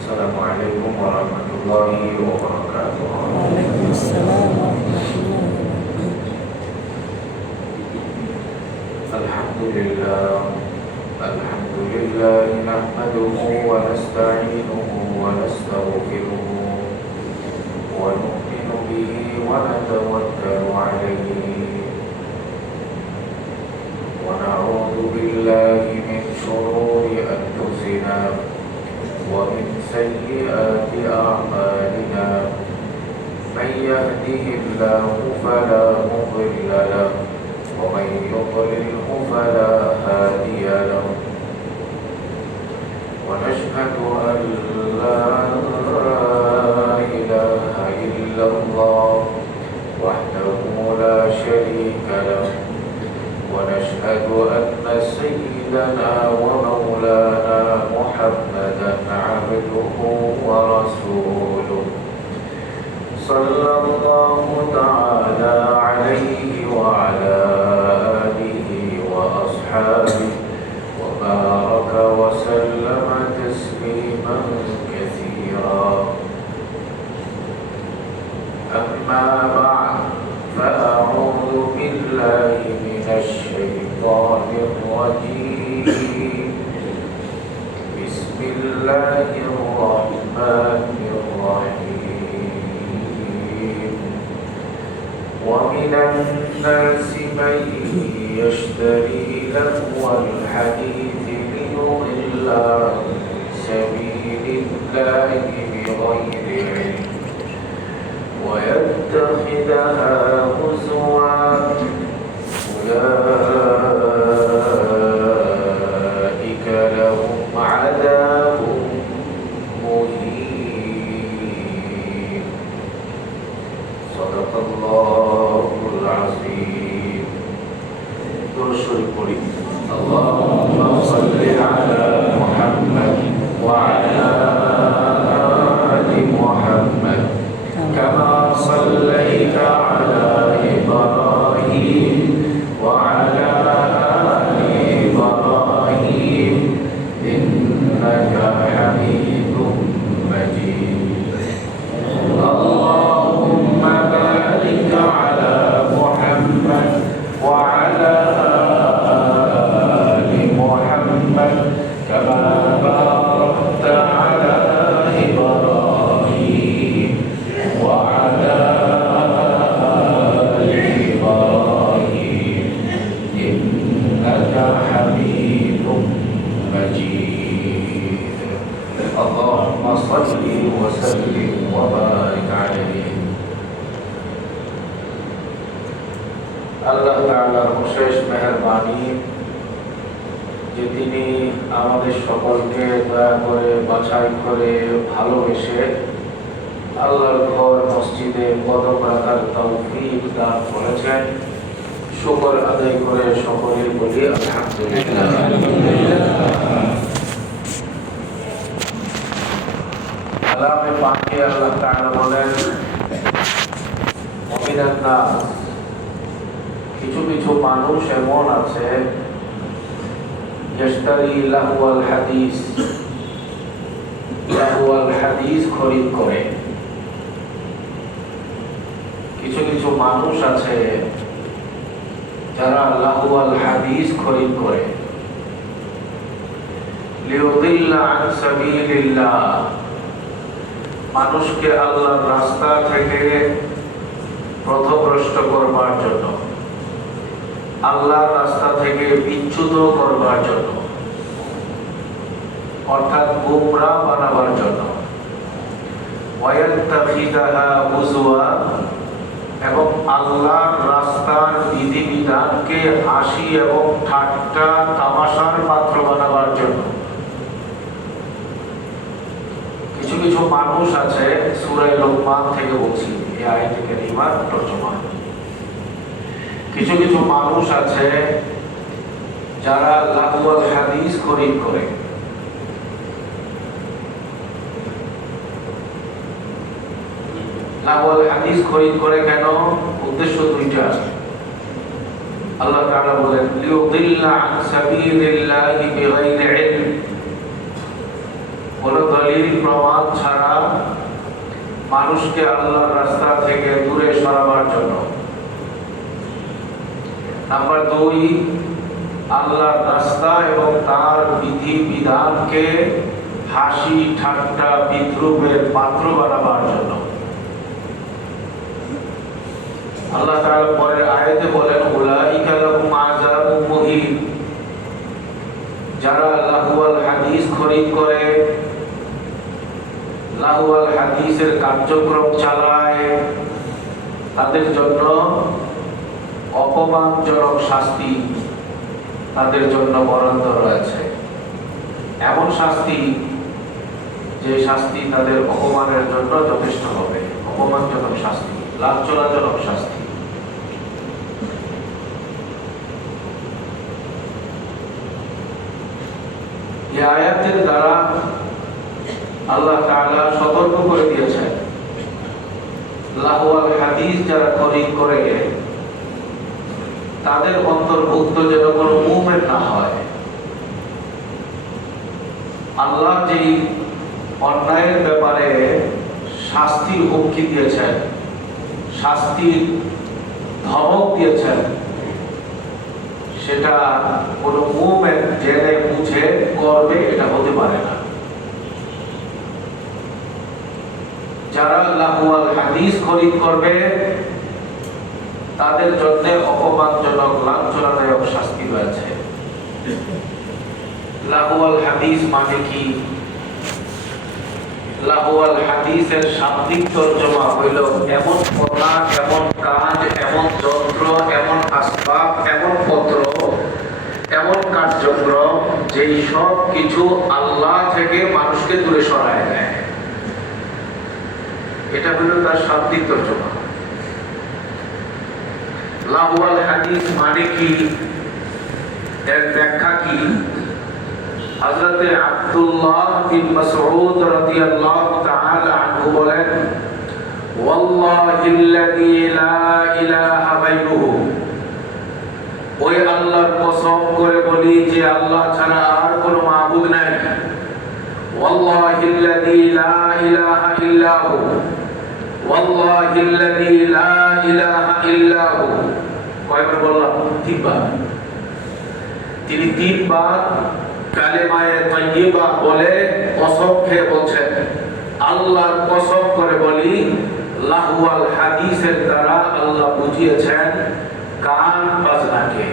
Assalamualaikum warahmatullahi wabarakatuh. Waalaikumsalam warahmatullahi wabarakatuh. Alhamdulillah nahmaduhu wa nasta'inuhu wa nastaghfiruhu wa nu'minu bihi wa natawakkalu alayhi wa na'udzu billahi min shururi anfusina ومن سيئات أعمالنا من يهده الله فلا مضل له ومن يضلله فلا هادي له ونشهد أن لا إله إلا الله وحده لا شريك له ونشهد أن سيدنا ومولانا محمدا عبده ورسوله صلى الله تعالى عليه وعلى آله وأصحابه وبارك وسلم تسليما كثيرا أما بعد فأعوذ بالله من الشيطان الرجيم بسم الله الرحمن الرحيم ومن الناس من يشتري لهو الحديث ليضل عن سبيل الله بغير علم ويتخذها هزوا أولئك لهم عذاب مهين صدق الله العظيم درشل قريب اللهم صل على محمد وعلى آل محمد كما صليت على إبراهيم وعلى آل إبراهيم إنك حميد مجيد اللهم بارك على محمد وعلى آل محمد كما باركت على إبراهيم وعلى آل إبراهيم إنك حميد مجيد اللهم صل وسلم وبارك عليه আল্লাহ তাআলার অশেষ মেহেরবানি যে তিনি আমাদের সকলকে দয়া করে বাছাই করে ভালোবেসে আল্লাহর ঘর মসজিদে কদম রাখার তৌফিক দান করেছেন শুকর আদায় করে সকলে বলি আলহামদুলিল্লাহ কালামে পাকে আল্লাহ তাআলা বলেন মুমিনান নাস কিছু কিছু মানুষ এমন আছে ইশতারি লাহওয়াল হাদিস খরিদ করে কিছু কিছু মানুষ আছে যারা লাহওয়াল হাদিস খরিদ করে লিউদিল্লা আন সাবিলিল্লাহ মানুষকে আল্লাহর রাস্তা থেকে পথভ্রষ্ট করবার জন্য আল্লাহর রাস্তা থেকে বিচ্যুত করবার জন্য অর্থাৎ গোমরাহ বানাবার জন্য ওয়ায়াত্তাখিযাহা হুজওয়া এবং আল্লাহর রাস্তার বিধিবিধানকে হাসি এবং ঠাট্টা তামাশার পাত্র বানাবার জন্য এই আয়াতে কারিমার তরজমা। কিছু কিছু মানুষ আছে যারা লাগুয়াল হাদিস খরিদ করে। লাগুয়াল হাদিস খরিদ করে কেন? উদ্দেশ্য দুইটা। আল্লাহ তাআলা বলেন লিউদিল্লা আন সাবিলিল্লাহি বিগাইরি ইলম, কোন দলিল প্রমাণ ছাড়া মানুষকে আল্লাহর রাস্তা থেকে দূরে সরাবার জন্য। নাম্বার 2, আল্লাহর রাস্তা এবং তার বিধি বিধানকে হাসি ঠাট্টা বিদ্রুপের পাত্র বানাবার জন্য। আল্লাহ তাআলা পরের আয়াতে বলেন উলাইকা লাহুম আযাবুম মুহিন, যারা লাহুয়াল হাদিস খরিদ করে, লাহুয়াল হাদিসের কার্যক্রম চালায়, তাদের জন্য অপমানজনক শাস্তি তাদের জন্য বরাদ্দ রয়েছে। এমন শাস্তি যে শাস্তি তাদের অপমানের জন্য যথেষ্ট হবে। অপমানজনক শাস্তি, লাঞ্ছনাজনক শাস্তি। এই আয়াতের দ্বারা আল্লাহ তাআলা সতর্ক করে দিয়েছেন লাহুয়াল হাদিস যারা খরিদ করে তাদের অন্তর্ভুক্ত যেন কোনো মুভমেন্ট না হয়। আল্লাহ যেই অন্যায়ের ব্যাপারে শাস্তির হুমকি দিয়েছেন, শাস্তির ধমক দিয়েছেন, সেটা কোনো মুভমেন্ট জেনে বুঝে করবে এটা হতে পারে না। যারা লাহুয়াল হাদিস খরিদ করবে তাদের জন্য অপমানজনক লাঞ্ছনাদায়ক শাস্তি রয়েছে। লাহুয়াল হাদিস মানে কি? লাহুয়াল হাদিসের শাব্দিক তরজমা হইল এমন কথা, এমন কাজ, এমন যন্ত্র, এমন আসবাব, এমন পত্র, এমন কার্যক্রম যেই সব কিছু আল্লাহ থেকে মানুষকে দূরে সরায় নেয়। এটা হলো তার শাব্দিক তরজমা। লাহুয়াল হাদিস মানে কি, এর ব্যাখ্যা কি? হযরত আব্দুল্লাহ বিন মাসউদ রাদিয়াল্লাহু তাআলা আনহু বলেন ওয়াল্লাহিল্লাযী লা ইলাহা গায়রুহু, ওই আল্লাহর কসম করে বলি যে আল্লাহ ছাড়া আর কোনো মাবুদ নাই। ওয়াল্লাহিল্লাযী লা ইলাহা ইল্লাহু, ওয়াল্লাহিল্লাযী লা ইলাহা ইল্লাহু। কয়বার বললাম? 3 বার। তিনি 3 বার কালেমায়ে তাইয়্যিবা বলে কসম খেয়ে বলছেন আল্লাহর কসম করে বলি লাহুয়াল হাদিসের দ্বারা আল্লাহ বুঝিয়েছেন গান বাজনাকে।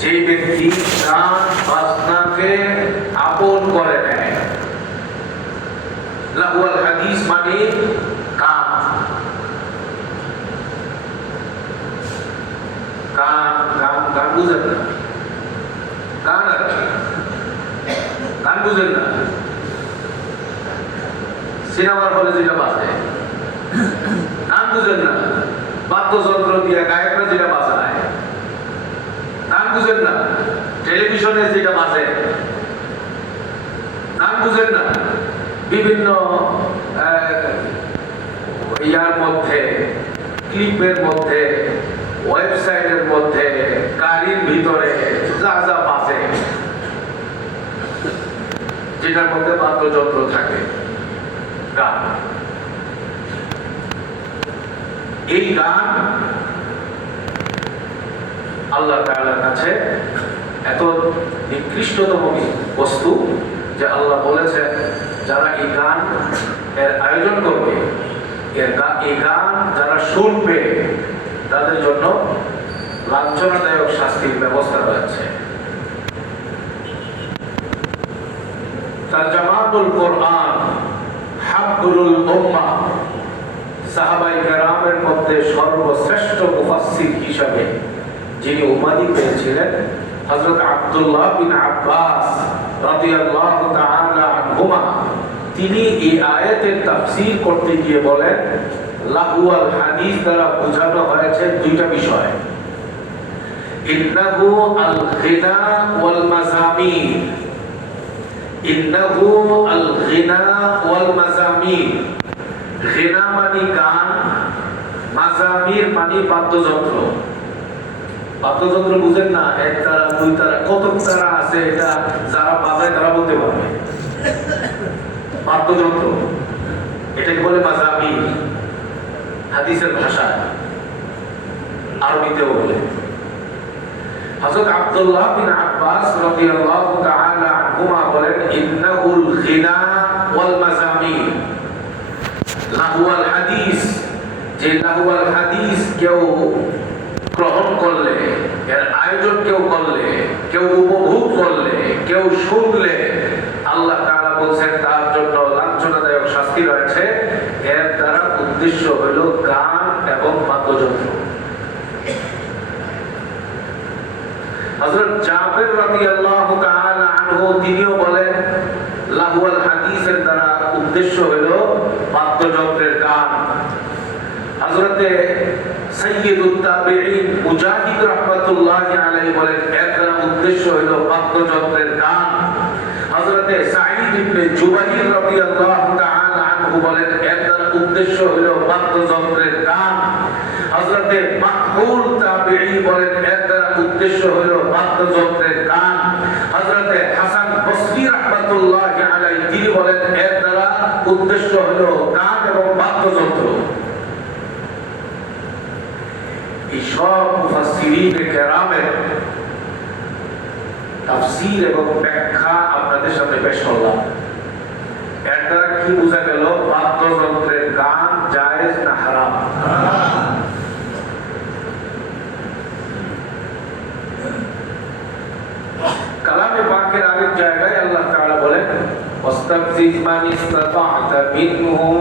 যে ব্যক্তি গান বাজনাকে আপন করে নেয়, লাহুয়াল হাদিস মানে গান। গান গান গান বুঝেন না? গান আর কি? গান বুঝেন না? সিনেমার হলে যেটা বাজে গান বুঝেন না? বাদ্যযন্ত্র দিয়ে গায়করা যেটা বাজায় গান বুঝেন না? টেলিভিশনে যেটা বাজে গান বুঝেন না? বিভিন্ন ইয়ার মধ্যে, ক্লিপের মধ্যে, ওয়েবসাইটের মধ্যে, গাড়ির ভিতরে যা যা বাজে, যেটার মধ্যে বাদ্যযন্ত্র থাকে, গান। এই গান আল্লাহ তাআলার কাছে এত নিকৃষ্টতম বস্তু যে আল্লাহ বলেছেন যারা এই গান এর আয়োজন করবে, এই গান যারা শুনবে তাদের জন্য লাঞ্ছনাদায়ক শাস্তির ব্যবস্থা রয়েছে। তারজামাতুল কোরআন হাব্বুল উম্মাহ, সাহাবায়ে কেরামের মধ্যে সর্বশ্রেষ্ঠ মুফাসসির হিসাবে যিনি উপাধি পেয়েছিলেন হযরত আব্দুল্লাহ বিন আব্বাস রাদিয়াল্লাহু তাআলা আনহুমা, তিনি এই আয়াতের তাফসীর করতে গিয়ে বলেন লাহু ওয়াল হাদিস দ্বারা বোঝানো হয়েছে দুইটা বিষয়। ইন্নাহু আল গিনা ওয়াল মাজামির, ইন্নাহু আল গিনা ওয়াল মাজামির। গিনা মানে গান, মাজামির মানে বাদ্যযন্ত্র। বাদ্যযন্ত্র বুঝেন না? এক তারা, দুই তারা, কত তারা আছে, এটা যারা বাজায় তারা বলতে পারবে। বাদ্যযন্ত্র এটাকে বলে মাজামির হাদিসের ভাষায়, আরবিতেও বলে। হযরত আব্দুল্লাহ বিন আব্বাস রাদিয়াল্লাহু তাআলা আনহুমা বলেন ইন্নাহুল গিনা ওয়াল মাজামির লাহু ওয়াল হাদিস। যে লাহু ওয়াল হাদিস কেউ গ্রহণ করলে, এর আয়োজন কেউ করলে, কেউ উপভোগ করলে, কেউ শুনলে, আল্লাহ তাআলা বলেন তার জন্য লাঞ্ছনাদায়ক শাস্তি রয়েছে। এর দ্বারা উদ্দেশ্য হলো গান এবং বাদ্যযন্ত্র। হযরত জাবের রাদিয়াল্লাহু তাআলা আনহু তিনিও বলেন লাহু ওয়াল হাদিসের দ্বারা উদ্দেশ্য হলো বাদ্যযন্ত্রের গান। হযরতে সাইয়্যিদুত তাবিঈন মুজাহিদ রাহমাতুল্লাহি আলাইহি বলেন এর দ্বারা উদ্দেশ্য হলো বাদ্যযন্ত্রের গান। হযরতে সাঈদ ইবনে জুবাইর রাদিয়াল্লাহু তাআলা আনহু বলেন এর দ্বারা উদ্দেশ্য হলো বাদ্যযন্ত্রের গান। হযরতে মাকহুল তাবিঈ বলেন এর দ্বারা উদ্দেশ্য হলো বাদ্যযন্ত্রের গান। হযরতে হাসান বসরি রাহমাতুল্লাহি আলাইহি তিনি বলেন এর দ্বারা উদ্দেশ্য হলো গান এবং বাদ্যযন্ত্র। এই সব মুফাসসিরিনে কেরামের তাফসীর এবং ব্যাখ্যা আপনাদের সামনে পেশ করলাম। এর দ্বারা কি বোঝা গেল? বাদ্যযন্ত্রের গান জায়েজ না হারাম? কালামে পাকের আরেক জায়গায় আল্লাহ তাআলা বলেন ওয়াস্তাফজিজ মান ইসতাতা'তা মিনহুম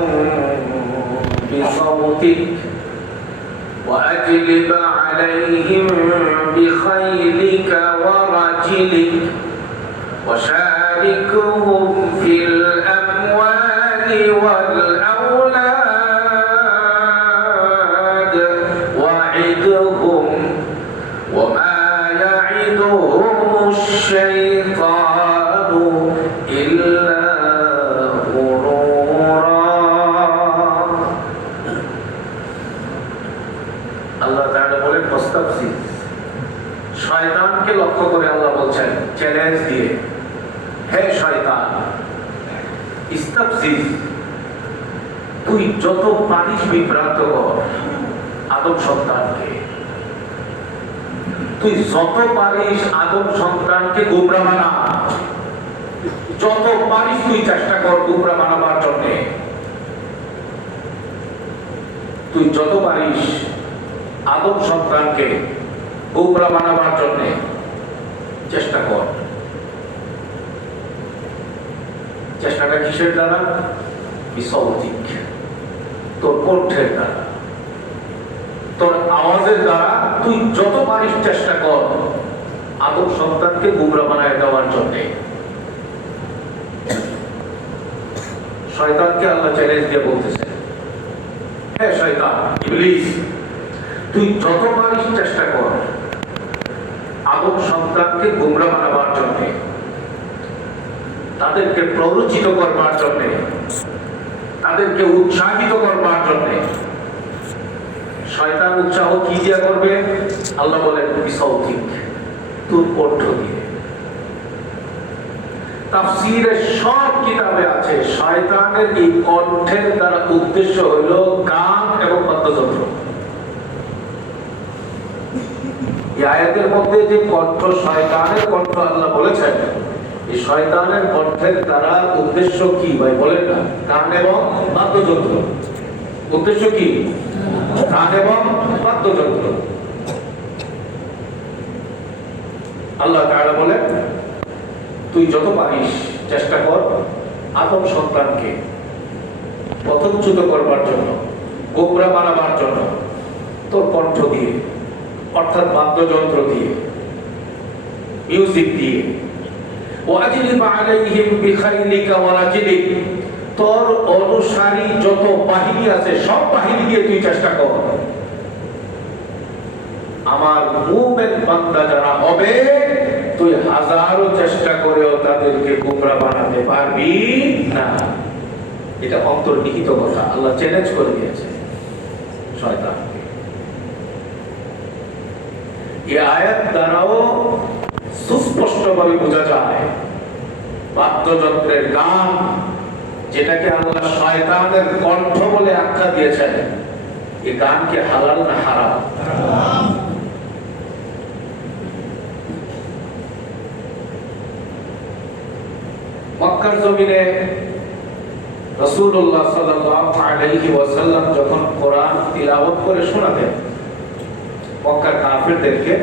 বিসাওতিক وأجلب عليهم بخيلك ورجلك وشاركهم في الأموال والأولاد وعدهم وما يعدهم الشيطان إلا শয়তানকে লক্ষ্য করে আল্লাহ বলছেন চ্যালেঞ্জ দিয়ে, হে শয়তান ইস্তাফজিজ, তুই যত পারিস বিভ্রান্ত কর আদম সন্তানকে, তুই যত পারিস আদম সন্তানকে গোমরা বানা, যত পারিস তুই চেষ্টা কর গোমরা বানাবার জন্য, তুই যত পারিস আদম সন্তানকে গোমরা বানাবার জন্য চেষ্টা কর। চেষ্টাটা কিসের দ্বারা? বিসৌতিক, তোর কণ্ঠের দ্বারা, তোর আওয়াজের দ্বারা তুই যত পারিস চেষ্টা কর আদম সন্তানকে গোমরা বানায় দেওয়ার জন্য। শয়তানকে আল্লাহ চ্যালেঞ্জ দিয়ে বলতেছেন, হে শয়তান ইবলিস, তুই যত পারিস চেষ্টা কর আদম সন্তানকে গোমরা বানাবার জন্য, তাদেরকে প্ররোচিত করবার জন্য, তাদেরকে উৎসাহিত করবার জন্য। শয়তান উৎসাহ কি দিয়ে করবে? আল্লাহ বলেন বিসৌতিক, তোর কণ্ঠ দিয়ে। তাফসীরের সব কিতাবে আছে শয়তানের এই কণ্ঠের দ্বারা উদ্দেশ্য হলো গান এবং বাদ্যযন্ত্র। এই আয়াতের মধ্যে যে কণ্ঠ শয়তানের কণ্ঠ আল্লাহ বলেছেন, এই শয়তানের কণ্ঠের দ্বারা উদ্দেশ্য কি ভাই বলেন না? গান এবং বাদ্যযন্ত্র। উদ্দেশ্য কি? গান এবং বাদ্যযন্ত্র। আল্লাহ তাআলা বলেন তুই যত পারিস চেষ্টা কর আদম সন্তানকে পথচ্যুত করবার জন্য, গোমরা বানাবার জন্য তোর কণ্ঠ দিয়ে, অর্থাৎ বাদ্যযন্ত্র দিয়ে, মিউজিক দিয়ে। ওয়াজলিব আলাইহিম বিখাইলিকা ওয়া রাজলিক, তোর অনুসারী যত বাহিনী আছে সব বাহিনী দিয়ে তুই চেষ্টা কর, আমার মুমিন বান্দা যারা হবে তুই হাজারো চেষ্টা করেও তাদেরকে গোমরা বানাতে পারবি না। এটা অন্তর্নিহিত কথা, আল্লাহ চ্যালেঞ্জ করে দিয়েছে শয়তানকে। এই আয়াত দ্বারাও সুস্পষ্টভাবে বোঝা যায় বাদ্যযন্ত্রের গান, যেটাকে আল্লাহ শয়তানের কণ্ঠ বলে আখ্যা দিয়েছেন, এই গানকে হালাল না হারাম? মক্কার জমিনে রাসূলুল্লাহ সাল্লাল্লাহু আলাইহি ওয়াসাল্লাম যখন কোরআন তিলাওয়াত করে শোনাতেন মক্কার কাফেরদেরকে,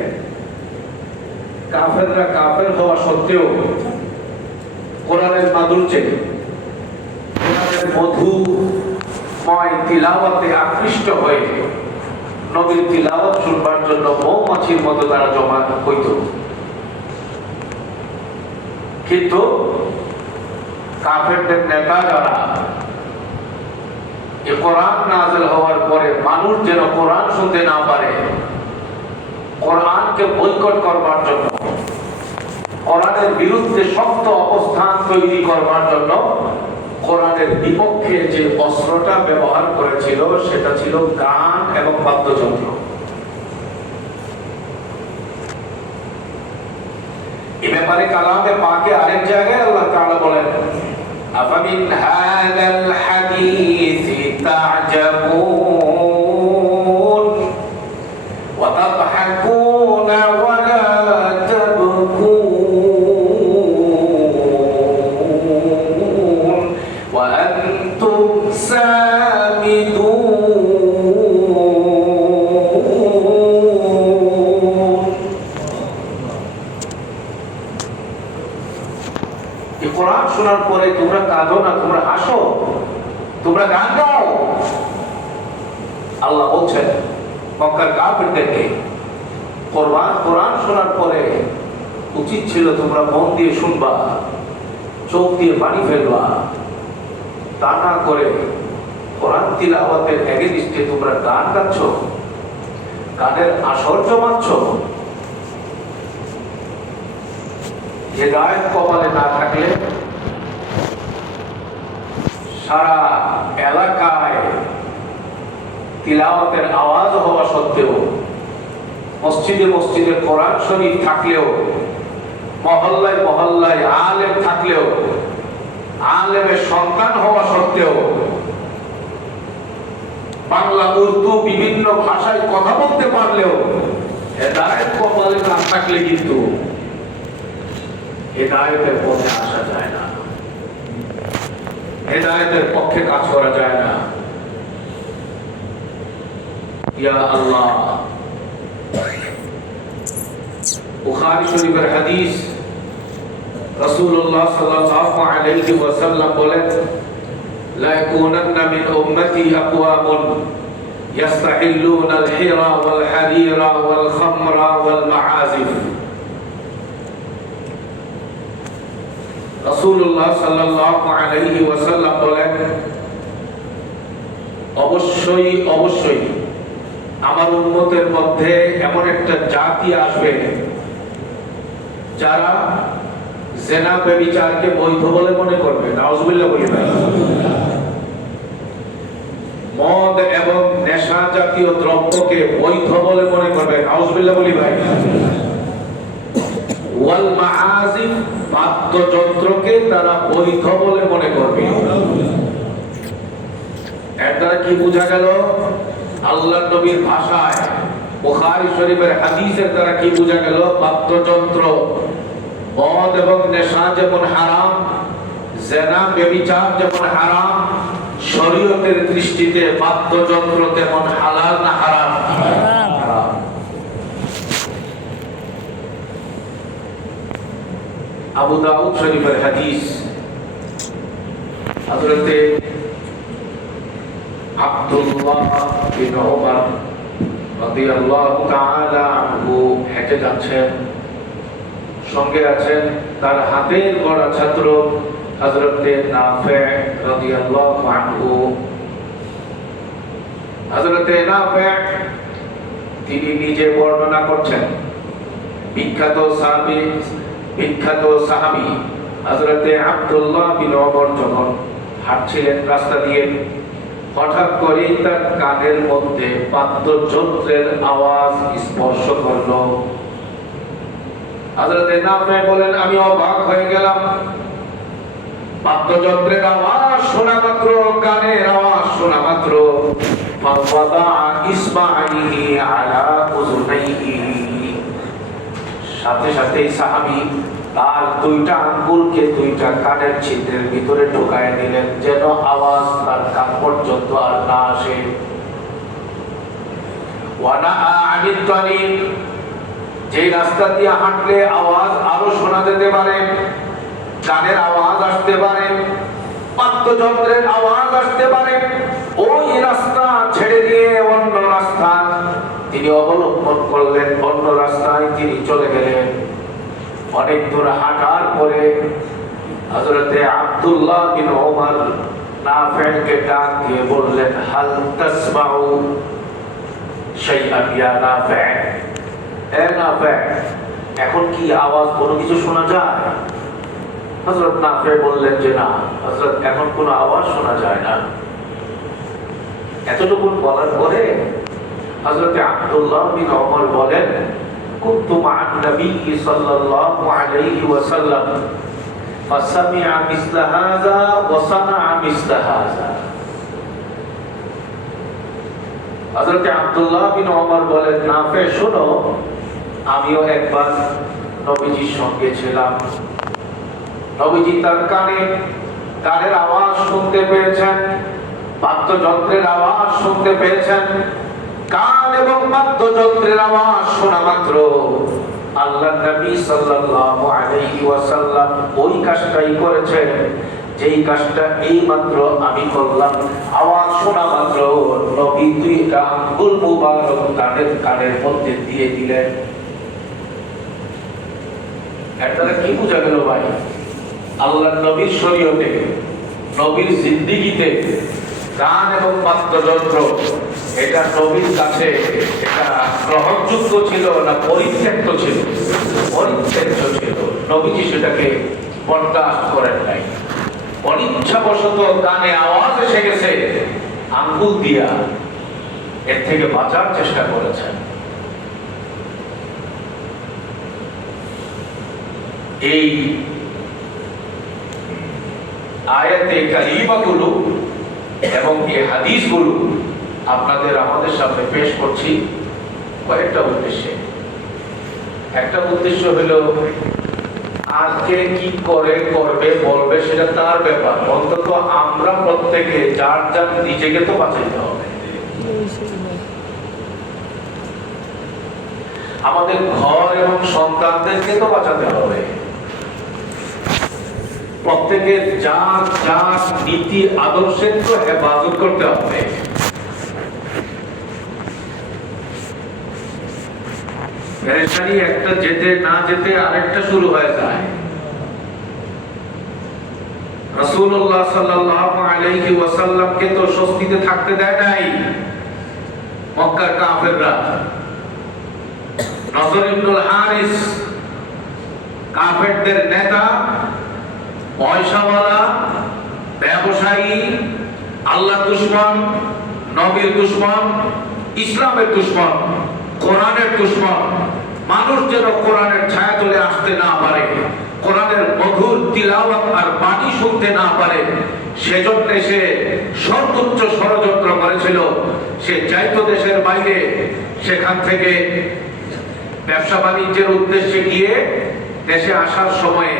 কাফেররা কাফের হওয়া সত্ত্বেও কোরআনের মাধুর্যে, কোরআনের মধুময় তিলাওয়াতে আকৃষ্ট হয়ে নবীর তিলাওয়াত শুনবার জন্য মৌমাছির মতো তারা জমা হইত। কিন্তু কাফেরদের নেতা যারা এই কোরআন নাযিল হওয়ার পরে মানুষ যেন কোরআন শুনতে না পারে, কোরআনকে বয়কট করবার জন্য, কোরআনের বিরুদ্ধে শক্ত অবস্থান তৈরি করবার জন্য কোরআনের বিপক্ষে যে অস্ত্রটা ব্যবহার করেছিল সেটা ছিল গান এবং বাদ্যযন্ত্র। এই ব্যাপারে কালামে পাকে আরেক জায়গায় আল্লাহ তাআলা বলেন, আফামিন হাযাল হাদীসি তা'জাবুন ওয়া তাদহাকুনা ওয়া লা তাবকুন ওয়া আনতুম সামিদুন। কোরআন শোনার পরে তোমরা কাঁদো না, তোমরা হাসো, তোমরা গান গাও। আল্লাহ বলছেন মক্কার কাফেরদেরকে, কোরআন শোনার পরে উচিত ছিল তোমরা মন দিয়ে শুনবা, চোখ দিয়ে পানি ফেলবা, তা না করে কোরআন তিলাওয়াতের এগেইনস্টে তোমরা গান গাচ্ছ, গানের আসর জমাচ্ছ। হেদায়েত কপালে না থাকলে সারা এলাকায় তিলাওয়াতের আওয়াজ হওয়া সত্ত্বেও, মসজিদে মসজিদে কোরআন শরীফ থাকলেও, মহল্লায় মহল্লায় আলেম থাকলেও, আলেমের সন্তান হওয়া সত্ত্বেও, বাংলা উর্দু বিভিন্ন ভাষায় কথা বলতে পারলেও হেদায়েত কপালে না থাকলে কিন্তু হেদায়েতের পথে আসা যায় না, হেদায়েতের পক্ষে কাজ করা যায় না। ইয়া আল্লাহ, বুখারী শরীফের হাদিস, রাসূলুল্লাহ সাল্লাল্লাহু আলাইহি ওয়াসাল্লাম বলেন, লা ইয়াকুনান্না মিন উম্মতি আকওয়ামুন ইয়াস্তাহিল্লুনা আল-হিরা ওয়াল হারিরা ওয়াল খামরা ওয়াল মাআজিফ। রাসূলুল্লাহ সাল্লাল্লাহু আলাইহি ওয়াসাল্লাম বলেন, অবশ্যই অবশ্যই আমার উম্মতের মধ্যে এমন একটা জাতি আসবে যারা জিনা ব্যভিচারকে বৈধ বলে মনে করবে। নাউজুবিল্লাহ বলি ভাই। মদ এবং নেশা জাতীয় দ্রব্যকে বৈধ বলে মনে করবে। নাউজুবিল্লাহ বলি ভাই। ওয়াল মাআজিফ, বাদ্যযন্ত্রকে তারা বৈধ বলে মনে করবে। এর দ্বারা কি বোঝা গেল? আল্লাহর নবীর ভাষায়, বুখারী শরীফের হাদিসের দ্বারা কি বোঝা গেল? বাদ্যযন্ত্র, মদ এবং নেশা যেমন হারাম, জিনা ব্যভিচার যেমন হারাম, শরীয়তের দৃষ্টিতে বাদ্যযন্ত্র তেমন হালাল না হারাম? হারাম। আবু দাউদ শরীফের হাদিস, হযরত আব্দুল্লাহ বিন উমর রাদিয়াল্লাহু তাআলা আনহু হেঁটে যাচ্ছেন, সঙ্গে আছেন তার হাতের গড়া ছাত্র হযরতে নাফে রাদিয়াল্লাহু আনহু। হযরতে নাফে তিনি নিজে বর্ণনা করছেন, বিখ্যাত সাহাবী হযরতে আব্দুল্লাহ বিন ওমর যখন হাঁটছিলেন রাস্তা দিয়ে, হঠাৎ করেই তার কানের মধ্যে বাদ্যযন্ত্রের আওয়াজ স্পর্শ করলো। হযরতে নাফে বলেন, আমি অবাক হয়ে গেলাম। বাদ্যযন্ত্রের আওয়াজ শোনা মাত্র, কানের আওয়াজ শোনা মাত্র ফাওয়াদা ইসমাইহি আলা উযুনাইহি, সাথে সাথেই সাহাবী তার দুইটা আঙ্গুলকে দুইটা কানের ছিদ্রের ভিতরে ঢুকায় দিলেন, যেন আওয়াজ তার কান পর্যন্ত আর না আসে। ওয়ানাআ আনিত তারিক, যে রাস্তা দিয়ে হাঁটলে আওয়াজ আরো শোনা যেতে পারে, গানের আওয়াজ আসতে পারে, বাদ্যযন্ত্রের আওয়াজ আসতে পারে, ওই রাস্তা ছেড়ে দিয়ে অন্য রাস্তা তিনি অবলম্বন করলেন, অন্য রাস্তায় তিনি চলে গেলেন। অনেক দূর হাঁটার পরে হযরতে আব্দুল্লাহ বিন ওমর নাফেকে ডাক দিয়ে বললেন, হাল তাসমাউ শাইআন ইয়া নাফে, এ নাফে, এখন কি আওয়াজ কোনো কিছু শোনা যায়? হযরত নাফে বললেন যে না হযরত, এখন কোনো আওয়াজ শোনা যায় না। এতটুকু বলার পরে হযরতে আব্দুল্লাহ বিন ওমর বলেন, কুনতু মা'আন নবী সাল্লাল্লাহু আলাইহি ওয়াসাল্লাম ফাসামি'a মিসলা হাযা ওয়া সানা'a মিসলা হাযা। হযরতে আব্দুল্লাহ বিন ওমর বলেন, নাফে শোনো, আমিও একবার নবীজির সঙ্গে ছিলাম। নবীজি তার কানের আওয়াজ শুনতে পেয়েছেন, বাদ্যযন্ত্রের আওয়াজ শুনতে পেয়েছেন। কান এবং বাদ্যযন্ত্রের আওয়াজ শোনা মাত্র আল্লাহর নবী সাল্লাল্লাহু আলাইহি ওয়াসাল্লাম ওই কাজটাই করেছেন, যেই কাজটা এই মাত্র আমি করলাম। আওয়াজ শোনা মাত্র নবী দুইটা আঙ্গুল মুবারক কানের মধ্যে দিয়ে দিলেন। এটা কি বোঝা গেল ভাই? আল্লাহর নবীর শরীয়তে, নবীর জিন্দেগিতে গান এবং বাদ্যযন্ত্র এটা নবীর কাছে এটা গ্রহণযোগ্য ছিল না পরিত্যক্ত ছিল? পরিত্যক্ত ছিল। নবীজি সেটাকে বরদাস্ত করেন নাই। অনিচ্ছাবশত গানে আওয়াজ এসে গেছে, আঙ্গুল দিয়া এর থেকে বাঁচার চেষ্টা করেছেন। এই আয়াতে কারিমাগুলো এবং এই হাদিসগুলো আপনাদের আমাদের সামনে পেশ করছি কয়েকটা উদ্দেশ্যে। একটা উদ্দেশ্য হলো আজকে কি করবে বলবে সেটা তার ব্যাপার, অন্তত আমরা প্রত্যেকে যার যার নিজেকে তো বাঁচাইতে হবে। আমাদের ঘর এবং সন্তানদেরকে তো বাঁচাতে হবে। প্রত্যেকের যার যার নীতি আদর্শের তো হেফাজত করতে হবে। পেরেশানি একটা যেতে না যেতে আরেকটা শুরু হয়ে যায়। রাসূলুল্লাহ সাল্লাল্লাহু আলাইহি ওয়াসাল্লামকে তো স্বস্তিতে থাকতে দেয় নাই মক্কার কাফেররা। নজর ইবনুল হারিস কাফেরদের নেতা, পয়সাওয়ালা, ব্যবসায়ী, আল্লাহর দুশমন, নবীর দুশমন, ইসলামের দুশমন, কোরআনের দুশমন। মানুষ যেন কোরআনের ছায়া তলে আসতে না পারে, কোরআনের মধুর তিলাওয়াত আর বাণী শুনতে না পারে, সেজন্য সে সর্বোচ্চ ষড়যন্ত্র করেছিল। সে চাইতো দেশের বাইরে, সেখান থেকে ব্যবসা বাণিজ্যের উদ্দেশ্যে গিয়ে দেশে আসার সময়ে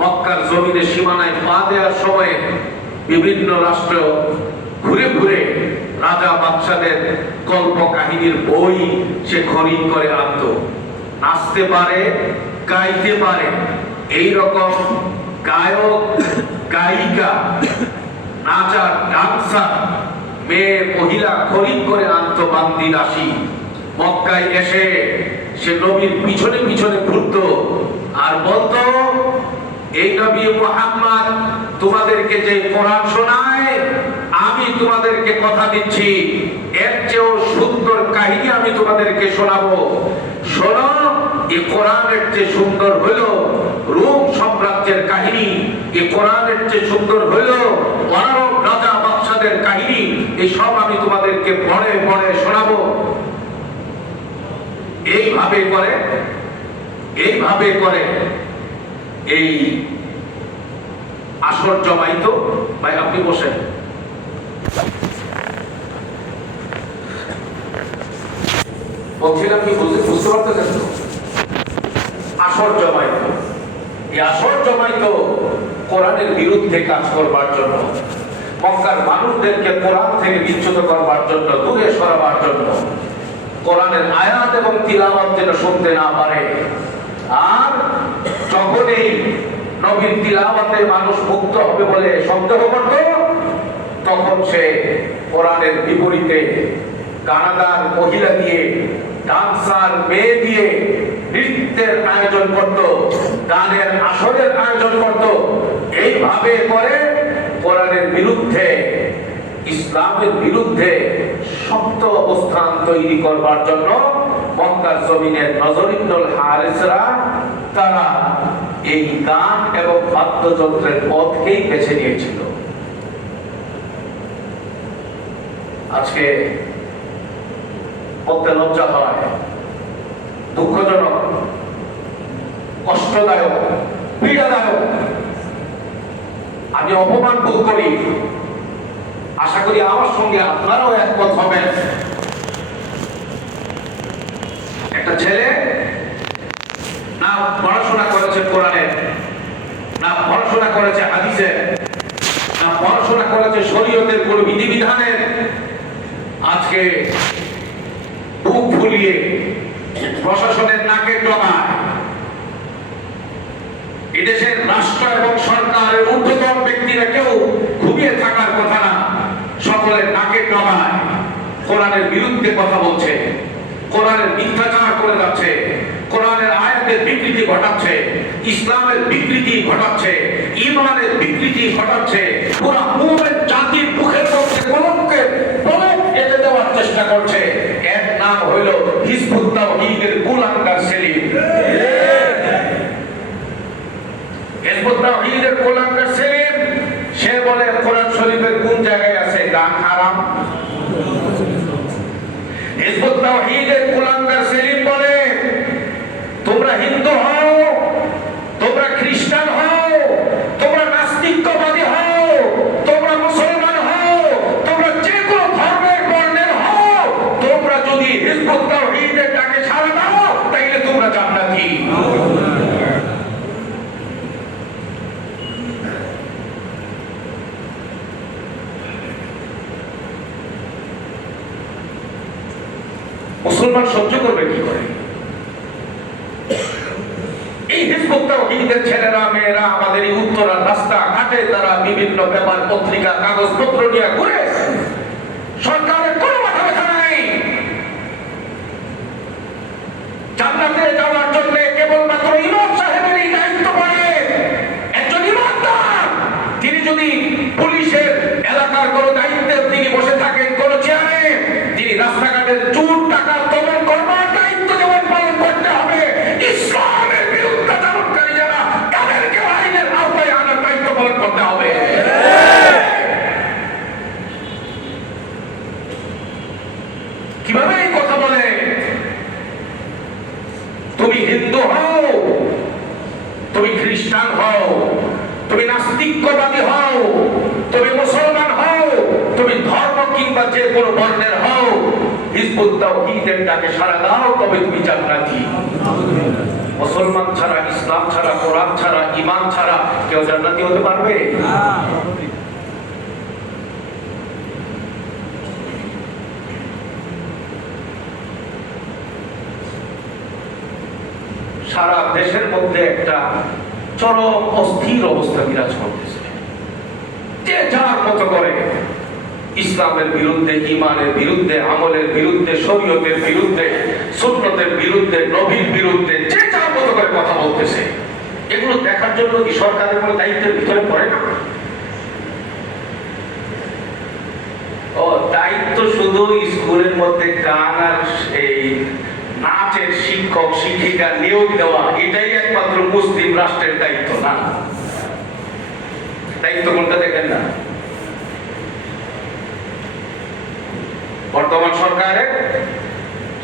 মক্কার জমিনে সীমানায় পা দেওয়ার সময়ে বিভিন্ন রাষ্ট্র ঘুরে ঘুরে রাজা বাদশাদের গল্প কাহিনীর বই সে খরিদ করে আনত। নাচতে পারে, গাইতে পারে, এই রকম গায়ক গায়িকা, নাচার ডান্সার, মেয়ে মহিলা খরিদ করে আনত বান্দি দাসী। মক্কায় এসে সে নবীর পিছনে পিছনে ঘুরতো আর বলতো, এই নবী মুহাম্মদ তোমাদেরকে যে কোরআন শোনায়, আমি তোমাদেরকে কথা দিচ্ছি এর চেয়েও সুন্দর কাহিনী আমি তোমাদেরকে শোনাবো। শোনো, এই কোরআনের চেয়ে সুন্দর হলো রোম সাম্রাজ্যের কাহিনী, এই কোরআনের চেয়ে সুন্দর হলো আরব রাজা বাদশাদের কাহিনী। এই সব আমি তোমাদেরকে পড়ে পড়ে শোনাবো। এইভাবে করে এই আসর জমাইতো। ভাই আপনি বসেন। বলছিলাম কি বুঝতে পারতেছেন তো? আসর জমাইতো, এই আসর জমাইতো কোরআনের বিরুদ্ধে কাজ করবার জন্য, মক্কার মানুষদেরকে কোরআন থেকে বিচ্যুত করবার জন্য, দূরে সরাবার জন্য, কোরআনের আয়াত এবং তিলাওয়াত যেন শুনতে না পারে। আর যখনই নবীর তিলাওয়াতে মানুষ মুক্ত হবে বলে সন্দেহ করত, তখন সে কোরআনের বিপরীতে গানাগার মহিলা দিয়ে, ডান্সার মেয়ে দিয়ে নৃত্যের আয়োজন করত, গানের আসরের আয়োজন করত। এইভাবে করে কোরআনের বিরুদ্ধে, ইসলামের বিরুদ্ধে শক্ত অবস্থান তৈরি করবার জন্য মক্কার জমিনের নজর ইবনুল হারিসরা তারা এই গান এবং বাদ্যযন্ত্রের পথকেই বেছে নিয়েছিল। আজকে বলতে লজ্জা হয়, দুঃখজনক, কষ্টদায়ক, পীড়াদায়ক, আমি অপমান বোধ করি। আশা করি আমার সঙ্গে আপনারাও একমত হবেন। একটা ছেলে না পড়াশোনা করেছে কোরআনের, না পড়াশোনা করেছে হাদিসের, না পড়াশোনা করেছে শরীয়তের কোন বিধিবিধানের, আজকে বুক ফুলিয়ে প্রশাসনের নাকের ডগায়, এদেশের রাষ্ট্র এবং সরকারের ঊর্ধ্বতন ব্যক্তিরা কেউ ঘুমিয়ে থাকার কথা না, সকলের নাকের ডগায় কোরআনের বিরুদ্ধে কথা বলছে, কোরআনের মিথ্যাচার করে যাচ্ছে, কোরআনের আয়াতের বিকৃতি ঘটাচ্ছে, ইসলামের বিকৃতি ঘটাচ্ছে, ঈমানের বিকৃতি ঘটাচ্ছে, পুরো মুমিন জাতির মুখের মধ্যে কলঙ্কের প্রলেপ এঁটে দেওয়ার চেষ্টা করছে। এর নাম হইল হিজবুত তাওহীদের কুলাঙ্গার সেলিম। হিজবুত তাওহীদের কুলাঙ্গার সেলিম সে বলে কোরআন শরীফের কোন জায়গায় আছে গান হারাম। হিজবুত তাওহীদের কুলাঙ্গার সেলিম বলে তোমরা হিন্দু হও, তোমরা খ্রিস্টান হও, তোমরা নাস্তিকবাদী হও, তোমরা মুসলমান হও, তোমরা যে কোনো ধর্মের বর্ণের হও, তোমরা যদি হিজবুত তাওহীদের ডাকে সাড়া দাও তাইলে তোমরা জান্নাতি। মুসলমান সহ্য করবে কি করে? এই হিজবুত তাওহীদের ছেলেরা মেয়েরা আমাদের এই উত্তরার রাস্তা ঘাটে তারা বিভিন্ন পেপার পত্রিকা কাগজপত্র নিয়ে ঘুরে, সরকারের কোনো মাথা ব্যথা নাই। জান্নাতে যাওয়ার জন্য কেবলমাত্র ইমাম সাহেবেরই দায়িত্ব পড়ে। একজন ইমানদার তিনি যদি পুলিশের এলাকার কোনো দায়িত্বে তিনি বসে থাকেন কোন চেয়ারে, তিনি রাস্তাঘাটের চুর টাকা দমন করবার দায়িত্ব যেমন পালন করতে হবে, ইসলামের বিরুদ্ধাচরণকারী যারা তাদেরকে আইনের আওতায় আনার দায়িত্ব পালন করতে হবে। কিভাবে এই কথা বলে? তুমি হিন্দু হও, তুমি খ্রিস্টান হও, তুমি নাস্তিকবাদী হও, তুমি মুসলমান হও, তুমি ধর্ম কিংবা যে কোনো বর্ণের হও, হিজবুত তাওহীদের ডাকে সাড়া দাও তবে তুমি জান্নাতি। মুসলমান ছাড়া, ইসলাম ছাড়া, কোরআন ছাড়া, ঈমান ছাড়া কেউ জান্নাতি হতে পারবে? সারা দেশের মধ্যে একটা চরম অস্থির অবস্থা বিরাজ করতেছে। যে যার মতো করে ইসলামের বিরুদ্ধে, ঈমানের বিরুদ্ধে, আমলের বিরুদ্ধে, শরীয়তের বিরুদ্ধে, সুন্নতের বিরুদ্ধে, নবীর বিরুদ্ধে যে যার মতো করে কথা বলতেছে। এগুলো দেখার জন্য কি সরকারের কোনো দায়িত্বের ভিতরে পড়ে না? দায়িত্ব শুধু স্কুলের মধ্যে গান আর এই নাচের শিক্ষক শিক্ষিকা নিয়োগ দেওয়া, এটাই একমাত্র মুসলিম রাষ্ট্রের দায়িত্ব না? দায়িত্ব কোনটা দেখেন না? বর্তমান সরকারের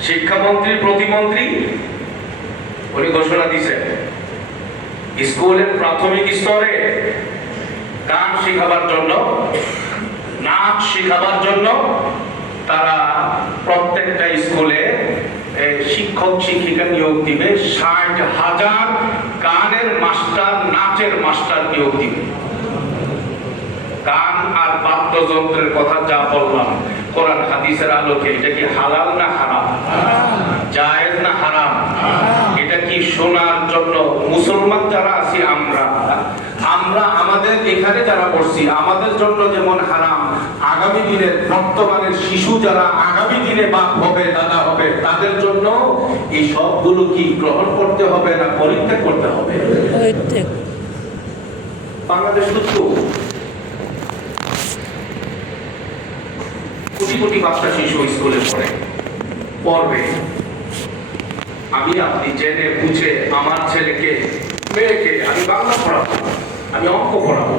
শিক্ষামন্ত্রী প্রতিমন্ত্রী উনি ঘোষণা দিয়েছেন স্কুলের প্রাথমিক স্তরে গান শেখাবার জন্য, নাচ শেখাবার জন্য তারা প্রত্যেকটা স্কুলে শিক্ষক শিক্ষিকা নিয়োগ দিবে। 60,000 গানের মাস্টার, নাচের মাস্টার নিয়োগ দিবে। গান আর বাদ্যযন্ত্রের কথা যা বললাম, কোরআন হাদিসের আলোকে এটা কি হালাল না হারাম? জায়েজ না হারাম? এটা কি শোনার জন্য মুসলমান যারা আছি আমরা আমাদের এখানে যারা পড়ছি আমাদের জন্য যেমন হারাম, আগামী দিনের বর্তমানের শিশু যারা আগামী দিনে বাপ হবে, দাদা হবে, তাদের জন্য এই সবগুলো কি গ্রহণ করতে হবে না পরিত্যাগ করতে হবে? বাংলাদেশ তো কোটি কোটি বাচ্চা শিশু স্কুলে পড়বে। আমি আপনি জেনে বুঝে আমার ছেলেকে মেয়েকে আমি বাংলা পড়াবো, আমি অঙ্ক পড়াবো,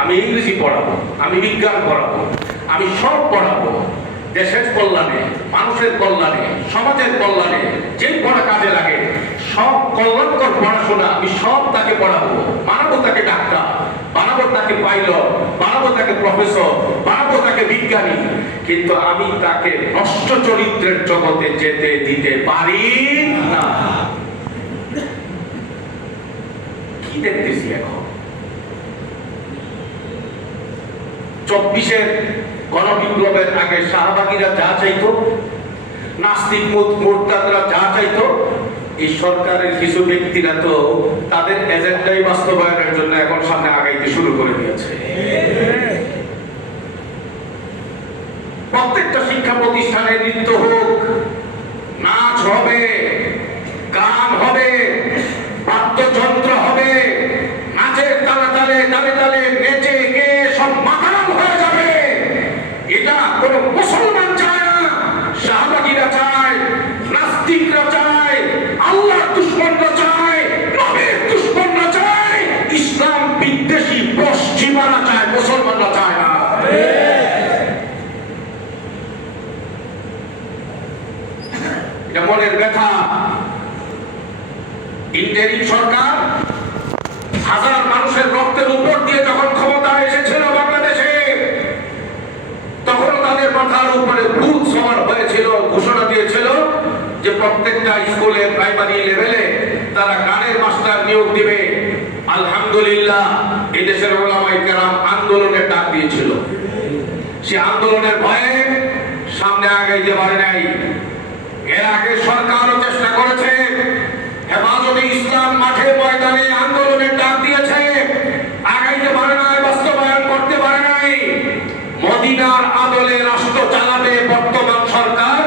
আমি ইংরেজি পড়াবো, আমি বিজ্ঞান পড়াবো, আমি সব পড়াবো দেশের কল্যাণে, মানুষের কল্যাণে, সমাজের কল্যাণে। যেই পড়া কাজে লাগে সব কল্যাণকর পড়াশোনা আমি সব তাকে পড়াবো। বানাবো তাকে ডাক্তার, বানাবো তাকে পাইলট, বানাবো তাকে প্রফেসর, বানাবো তাকে বিজ্ঞানী। কিন্তু আমি তাকে নষ্ট চরিত্রের জগতে যেতে দিতে পারি না। কি দেখতেছি এখন? 24-এর গণবিপ্লবের আগে শাহবাগীরা যা চাইতো, নাস্তিক মুরতাদরা যা চাইতো, এই সরকারের কিছু ব্যক্তিরা তো তাদের এজেন্ডাই বাস্তবায়নের জন্য এখন সামনে আগাইতে শুরু করে দিয়েছে। প্রত্যেকটা শিক্ষা প্রতিষ্ঠানে নৃত্য হোক, নাচ হবে, গান হবে, বাদ্যযন্ত্র হবে, নাচের তালে তালে তালে তালে নেচে গে সব মাতাল হয়ে যাবে। এটা কোনো মুসলমান চায় না। শাহবাগীরা চায়, নাস্তিকরা চায়, আল্লাহর দুশমনরা চায়, নবীর দুশমনরা চায়, ইসলাম বিদ্বেষী পশ্চিমারা চায়, মুসলমানরা চায় না। এটা মনের ব্যথা। ইন্টারিম সরকার হাজার মানুষের রক্তের উপর দিয়ে যখন ক্ষমতা এসেছিল বাংলাদেশে, তখন তাদের মাথার উপরে ভূত সওয়ার হয়েছিল, ঘোষণা দিয়েছিল যে প্রত্যেকটা স্কুলে প্রাইমারি লেভেলে তারা গানের মাস্টার নিয়োগ দিবে। আলহামদুলিল্লাহ এদেশের ওলামায়ে কেরাম আন্দোলনের ডাক দিয়েছিল। সে আন্দোলনের ভয়ে সামনে আগাইতে পারে নাই। এর আগে সরকারও চেষ্টা করেছে, হেফাজতে ইসলাম মাঠে ময়দানে আন্দোলনের ডাক দিয়েছে, আগাইতে পারে নাই, বাস্তবায়ন করতে পারে নাই। মদিনার আদলে রাষ্ট্র চালাবে বর্তমান সরকার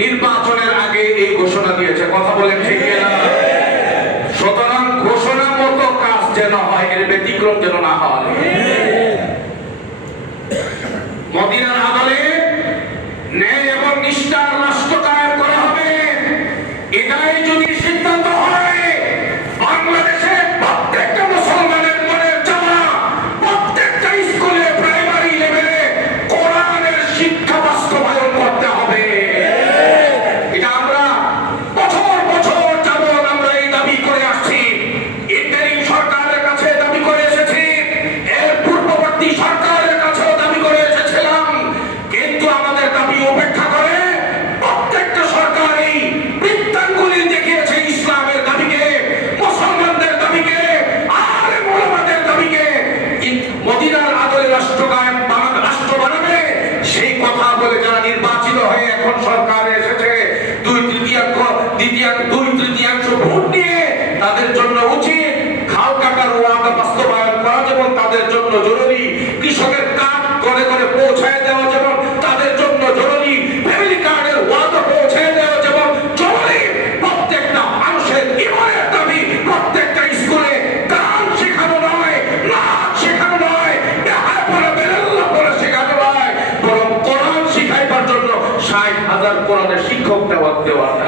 নির্বাচনের আগে এই ঘোষণা দিয়েছে। কথা বলেন ঠিক না? সুতরাং ঘোষণা মতো কাজ যেন হয়, এর ব্যতিক্রম যেন না হয়। মদিনার আদলে ন্যায় এবং নিষ্ঠার রাষ্ট্র কায়েম করা হবে। এটাই যদি সিদ্ধান্ত হয়, বাংলাদেশে প্রত্যেকটা মুসলমানের মনের চাওয়া প্রত্যেকটা স্কুলে প্রাইমারি লেভেলে কোরআনের শিক্ষা বাস্তবায়ন করতে হবে। এটা আমরা বছর বছর যাবৎ আমরা এই দাবি করে আসছি। ইন্টারিম সরকারের কাছে দাবি করে এসেছি, এর পূর্ববর্তী সরকারের কাছেও দাবি করে এসেছিলাম। কিন্তু আমাদের দাবি উপেক্ষা করে প্রত্যেকটা সরকারই বৃত্তাঙ্গুলি দেখিয়েছে ইসলামের দাবিকে, মুসলমানদের দাবিকে, আলেম ওলামাদের দাবিকে। মদিনার আদলে রাষ্ট্র বানাবে সেই কথা বলে যারা নির্বাচিত হয়ে এখন সরকারে এসেছে, দুই তৃতীয়াংশ ভোট নিয়ে তাদের জন্য উচিত খাল কাটার ওয়াদা বাস্তবায়ন করা যেমন তাদের জন্য জরুরি, কৃষকের কাঠ করে করে পৌঁছায় দেওয়া যেমন তাদের জন্য জরুরি, ফ্যামিলি কার্ডের ওয়াদা পৌঁছায় দেওয়া যেমন জরুরি, প্রত্যেকটা মানুষের ইমানের দাবি প্রত্যেকটা স্কুলে গান শেখানো নয়, নাচ শেখানো নয়, দেহায় পড়ে বেরেল্লা পড়ে শেখানো নয়, বরং কোরআন শিখাই কোরআনের শিক্ষক দেওয়াটা।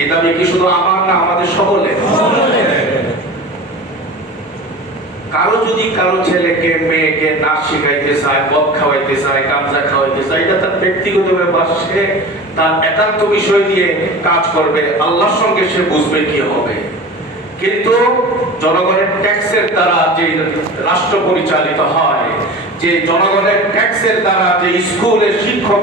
এই দাবি কি শুধু আমার না, আমাদের সকলে? কারো যদি কারো ছেলেকে মেয়েকে নাচ শিখাইতে চায়, মদ খাওয়াইতে চায়, গাঁজা খাওয়াইতে চায়, এটা তার ব্যক্তিগত ব্যাপার, সে তার একান্ত বিষয় দিয়ে কাজ করবে, আল্লাহর সঙ্গে সে বুঝবে কি হবে। কিন্তু জনগণের ট্যাক্সের দ্বারা যে রাষ্ট্র পরিচালিত হয়, যে জনগণের ট্যাক্সের দ্বারা যে স্কুলের শিক্ষক